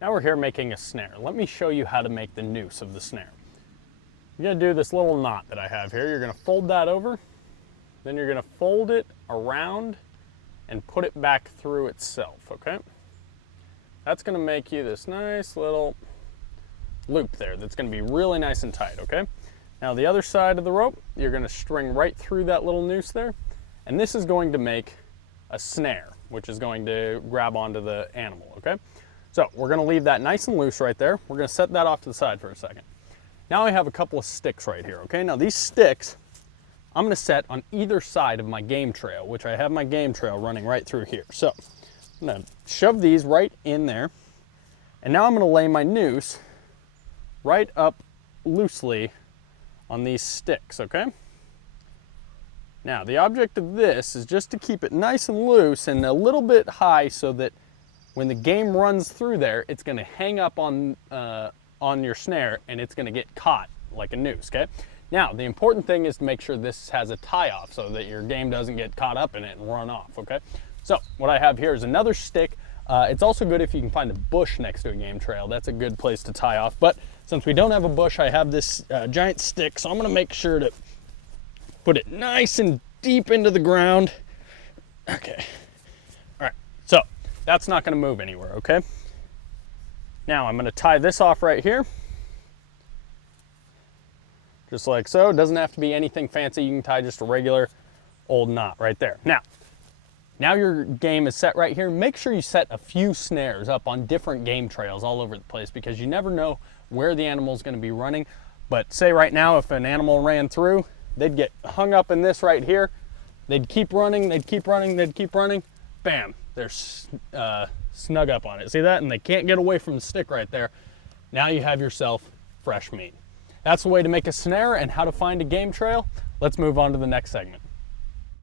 Now we're here making a snare. Let me show you how to make the noose of the snare. You're gonna do this little knot that I have here. You're gonna fold that over, then you're gonna fold it around and put it back through itself, okay? That's gonna make you this nice little loop there that's gonna be really nice and tight, okay? Now the other side of the rope, you're gonna string right through that little noose there, and this is going to make a snare, which is going to grab onto the animal, okay? So we're gonna leave that nice and loose right there. We're gonna set that off to the side for a second. Now I have a couple of sticks right here, okay? Now these sticks, I'm gonna set on either side of my game trail, which I have my game trail running right through here. So I'm gonna shove these right in there, and now I'm gonna lay my noose right up loosely on these sticks, okay? Now the object of this is just to keep it nice and loose and a little bit high so that when the game runs through there, it's gonna hang up on your snare and it's gonna get caught like a noose, okay? Now, the important thing is to make sure this has a tie-off so that your game doesn't get caught up in it and run off, okay? So, what I have here is another stick. It's also good if you can find a bush next to a game trail. That's a good place to tie off. But since we don't have a bush, I have this giant stick, so I'm gonna make sure to put it nice and deep into the ground. Okay, all right, so that's not gonna move anywhere, okay? Now I'm gonna tie this off right here. Just like so. It doesn't have to be anything fancy. You can tie just a regular old knot right there. Now your game is set right here. Make sure you set a few snares up on different game trails all over the place because you never know where the animal is going to be running. But say right now, if an animal ran through, they'd get hung up in this right here. They'd keep running, they'd keep running, they'd keep running. Bam, they're snug up on it. See that? And they can't get away from the stick right there. Now you have yourself fresh meat. That's the way to make a snare and how to find a game trail. Let's move on to the next segment.